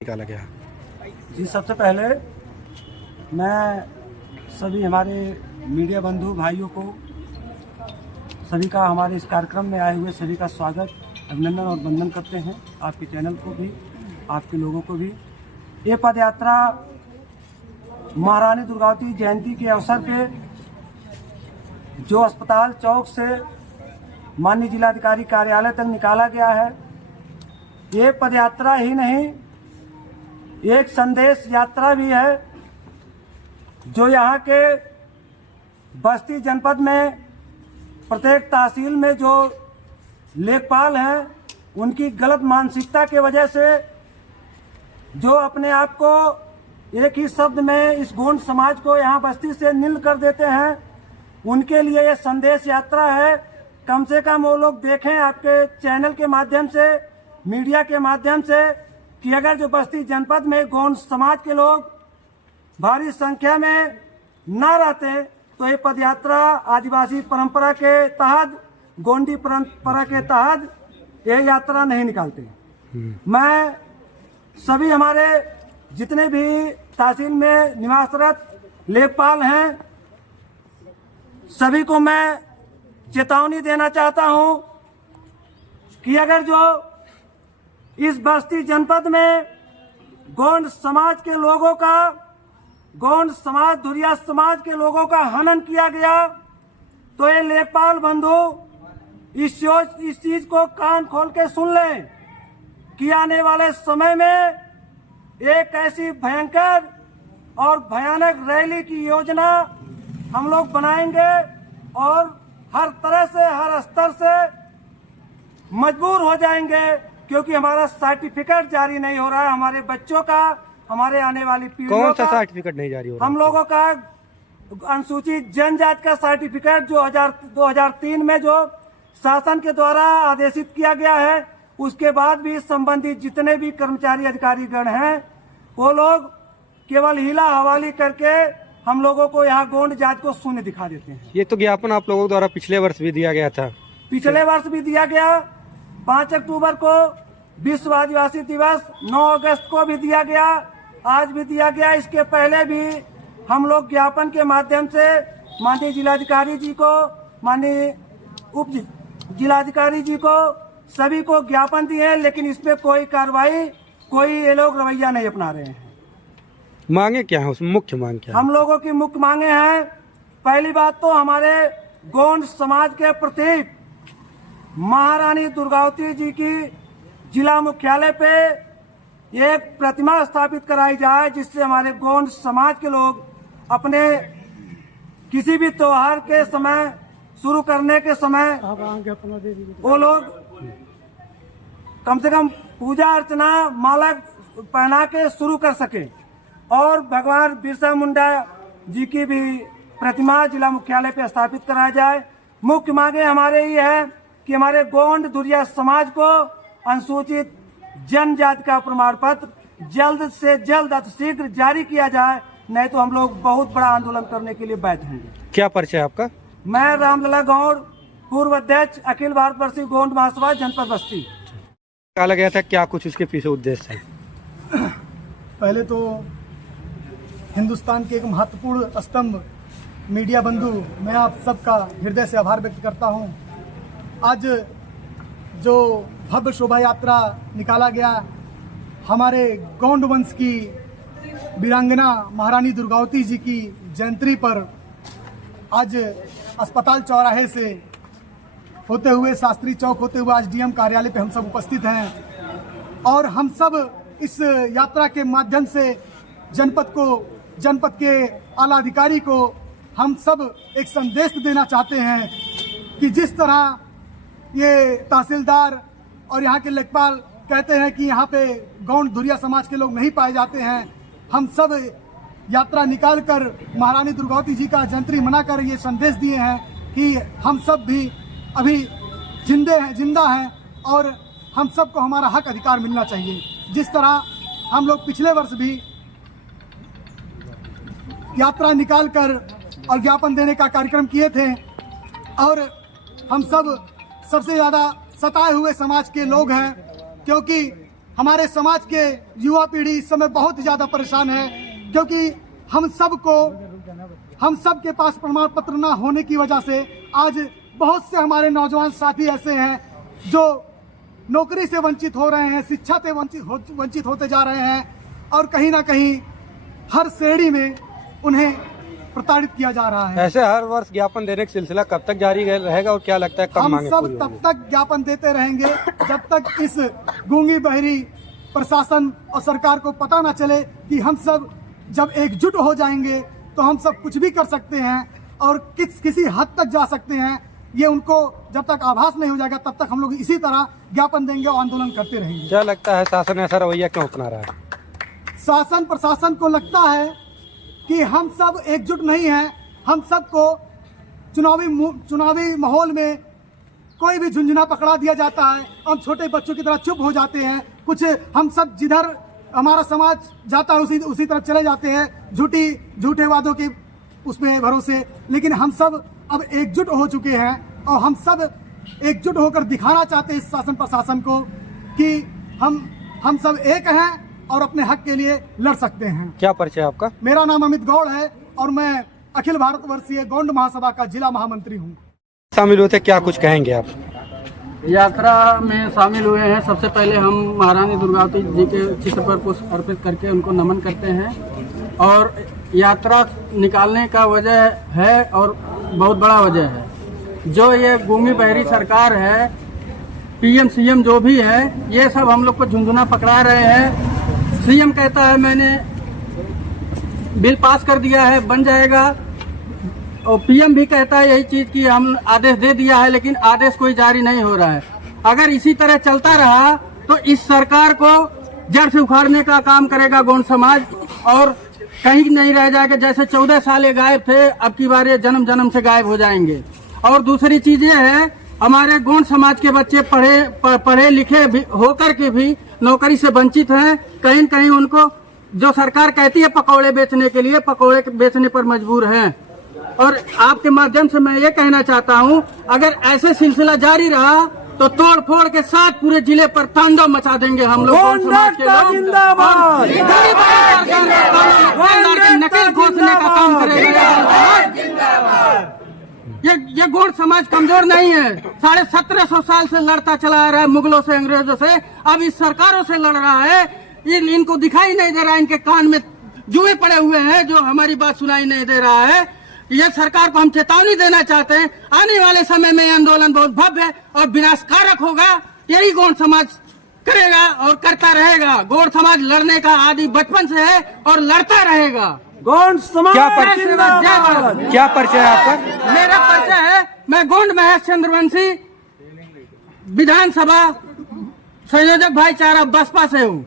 निकाला गया। जी, सबसे पहले मैं सभी हमारे मीडिया बंधु भाइयों को सभी का हमारे इस कार्यक्रम में आए हुए सभी का स्वागत, अभिनंदन और वंदन करते हैं। आपके चैनल को भी, आपके लोगों को भी। ये पद यात्रा महारानी दुर्गावती जयंती के अवसर पे जो अस्पताल चौक से माननीय जिलाधिकारी कार्यालय तक निकाला गया है, ये पद यात्रा ही नहीं, एक संदेश यात्रा भी है जो यहाँ के बस्ती जनपद में प्रत्येक तहसील में जो लेखपाल हैं उनकी गलत मानसिकता के वजह से जो अपने आप को एक ही शब्द में इस गोंड समाज को यहाँ बस्ती से नील कर देते हैं, उनके लिए ये संदेश यात्रा है। कम से कम वो लोग देखें आपके चैनल के माध्यम से, मीडिया के माध्यम से, कि अगर जो बस्ती जनपद में गोंड समाज के लोग भारी संख्या में न रहते तो ये पदयात्रा आदिवासी परंपरा के तहत, गोंडी परंपरा के तहत ये यात्रा नहीं निकालते। मैं सभी हमारे जितने भी तहसील में निवासरत लेखपाल हैं, सभी को मैं चेतावनी देना चाहता हूं कि अगर जो इस बस्ती जनपद में गोंड समाज के लोगों का, गोंड समाज, धुरिया समाज के लोगों का हनन किया गया तो ये लेखपाल बंधु इस चीज को कान खोल के सुन लें कि आने वाले समय में एक ऐसी भयंकर और भयानक रैली की योजना हम लोग बनाएंगे और हर तरह से, हर स्तर से मजबूर हो जाएंगे, क्योंकि हमारा सर्टिफिकेट जारी नहीं हो रहा है। हमारे बच्चों का, हमारे आने वाली पीढ़ियों का, कौन सा सर्टिफिकेट नहीं जारी हो रहा? हम लोगों का अनुसूचित जनजाति का सर्टिफिकेट जो 2003 में जो शासन के द्वारा आदेशित किया गया है, उसके बाद भी संबंधित जितने भी कर्मचारी अधिकारीगण हैं वो लोग केवल हिला हवाली करके हम लोगों को यहाँ गोंड जात को शून्य दिखा देते हैं। ये तो ज्ञापन आप लोगों द्वारा पिछले वर्ष भी दिया गया था। पिछले वर्ष भी दिया गया, 5 अक्टूबर को विश्व आदिवासी दिवस, 9 अगस्त को भी दिया गया, आज भी दिया गया। इसके पहले भी हम लोग ज्ञापन के माध्यम से माननीय जिलाधिकारी जी को, माननीय उप जिलाधिकारी जी को, सभी को ज्ञापन दिए, लेकिन इसमें कोई कार्रवाई, कोई ये लोग रवैया नहीं अपना रहे हैं। मांगे क्या है, उसमें मुख्य मांग क्या है? हम लोगों की मुख्य मांगे हैं, पहली बात तो हमारे गोंड समाज के प्रतीक महारानी दुर्गावती जी की जिला मुख्यालय पे एक प्रतिमा स्थापित कराई जाए, जिससे हमारे गोंड समाज के लोग अपने किसी भी त्योहार के समय, शुरू करने के समय वो लोग कम से कम पूजा अर्चना माला पहना के शुरू कर सके, और भगवान बिरसा मुंडा जी की भी प्रतिमा जिला मुख्यालय पे स्थापित कराया जाए। मुख्य मांगे हमारे ये है कि हमारे गोंड धुरिया समाज को अनुसूचित जनजाति का प्रमाण पत्र जल्द से जल्द अतिशीघ्र जारी किया जाए, नहीं तो हम लोग बहुत बड़ा आंदोलन करने के लिए बैठ होंगे। क्या परिचय है आपका? मैं रामलला गौड़, पूर्व अध्यक्ष अखिल भारतवर्षीय गोंड महासभा जनपद बस्ती। निकाला गया था, क्या कुछ उसके पीछे उद्देश्य है? पहले तो हिंदुस्तान के एक महत्वपूर्ण स्तंभ मीडिया बंधु, मैं आप सबका हृदय से आभार व्यक्त करता हूं। आज जो भव्य शोभा यात्रा निकाला गया, हमारे गोंड वंश की वीरांगना महारानी दुर्गावती जी की जयंती पर आज अस्पताल चौराहे से होते हुए, शास्त्री चौक होते हुए आज डीएम कार्यालय पे हम सब उपस्थित हैं, और हम सब इस यात्रा के माध्यम से जनपद के आला अधिकारी को हम सब एक संदेश देना चाहते हैं कि जिस तरह ये तहसीलदार और यहाँ के लेखपाल कहते हैं कि यहाँ पे गोंड धुरिया समाज के लोग नहीं पाए जाते हैं, हम सब यात्रा निकालकर महारानी दुर्गावती जी का जयंती मनाकर ये संदेश दिए हैं कि हम सब भी अभी जिंदा हैं और हम सबको हमारा हक अधिकार मिलना चाहिए। जिस तरह हम लोग पिछले वर्ष भी यात्रा निकालकर और ज्ञापन देने का कार्यक्रम किए थे, और हम सब सबसे ज़्यादा सताए हुए समाज के लोग हैं, क्योंकि हमारे समाज के युवा पीढ़ी इस समय बहुत ही ज्यादा परेशान है, क्योंकि हम सब के पास प्रमाण पत्र न होने की वजह से आज बहुत से हमारे नौजवान साथी ऐसे हैं जो नौकरी से वंचित हो रहे हैं, शिक्षा से वंचित होते जा रहे हैं, और कहीं ना कहीं हर श्रेणी में उन्हें प्रताड़ित किया जा रहा है। ऐसे हर वर्ष ज्ञापन देने का सिलसिला कब तक जारी रहेगा और क्या लगता है कब हम मांगे सब पूरी तब होंगी? तक ज्ञापन देते रहेंगे जब तक इस गूंगी बहरी प्रशासन और सरकार को पता न चले कि हम सब जब एकजुट हो जाएंगे तो हम सब कुछ भी कर सकते हैं और किसी हद तक जा सकते हैं। ये उनको जब तक आभास नहीं हो जाएगा तब तक हम लोग इसी तरह ज्ञापन देंगे और आंदोलन करते रहेंगे। क्या लगता है शासन ऐसा रवैया क्यों अपना रहा है? शासन प्रशासन को लगता है कि हम सब एकजुट नहीं हैं, हम सबको चुनावी माहौल में कोई भी झुंझुना पकड़ा दिया जाता है, हम छोटे बच्चों की तरह चुप हो जाते हैं। कुछ हम सब जिधर हमारा समाज जाता है उसी तरफ चले जाते हैं, झूठे वादों के उसमें भरोसे। लेकिन हम सब अब एकजुट हो चुके हैं और हम सब एकजुट होकर दिखाना चाहते हैं इस शासन प्रशासन को कि हम सब एक हैं और अपने हक के लिए लड़ सकते हैं। क्या परिचय है आपका? मेरा नाम अमित गौड़ है और मैं अखिल भारतवर्षीय गौंड महासभा का जिला महामंत्री हूँ। शामिल हुए थे, क्या कुछ कहेंगे आप? यात्रा में शामिल हुए हैं। सबसे पहले हम महारानी दुर्गावती जी के चित्र पर पुष्प अर्पित करके उनको नमन करते हैं। और यात्रा निकालने का वजह है और बहुत बड़ा वजह है, जो ये गूंगी बहरी सरकार है, पीएम सीएम जो भी है, ये सब हम लोग को झुंझुना पकड़ा रहे हैं। सीएम कहता है मैंने बिल पास कर दिया है, बन जाएगा, और पीएम भी कहता है यही चीज की हम आदेश दे दिया है, लेकिन आदेश कोई जारी नहीं हो रहा है। अगर इसी तरह चलता रहा तो इस सरकार को जड़ से उखाड़ने का काम करेगा गौंड समाज, और कहीं नहीं रह जाएगा। जैसे 14 साल ये गायब थे, अब की बार ये जन्म जन्म से गायब हो जाएंगे। और दूसरी चीज ये है, हमारे गौंड समाज के बच्चे पढ़े लिखे होकर के भी नौकरी से वंचित हैं। कहीं न कहीं उनको जो सरकार कहती है पकौड़े बेचने के लिए, पकौड़े बेचने पर मजबूर हैं। और आपके माध्यम से मैं ये कहना चाहता हूँ, अगर ऐसे सिलसिला जारी रहा तो तोड़ फोड़ के साथ पूरे जिले पर तांडव मचा देंगे हम लोग समाज के लोग। नकल घोषणे का काम करेगा ये गौंड समाज कमजोर नहीं है। 1750 साल से लड़ता चला आ रहा है मुगलों से, अंग्रेजों से, अब इस सरकारों से लड़ रहा है। इनको दिखाई नहीं दे रहा, इनके कान में जुए पड़े हुए हैं जो हमारी बात सुनाई नहीं दे रहा है। ये सरकार को हम चेतावनी देना चाहते हैं, आने वाले समय में आंदोलन बहुत भव्य और विनाशकारक होगा। यही गौंड समाज करेगा और करता रहेगा। गौंड समाज लड़ने का आदि बचपन से है और लड़ता रहेगा। गौंड समाज क्या परिचय है आपका? मेरा परिचय है, मैं गौंड महेश चंद्रवंशी, विधानसभा संयोजक भाईचारा बसपा से हूँ।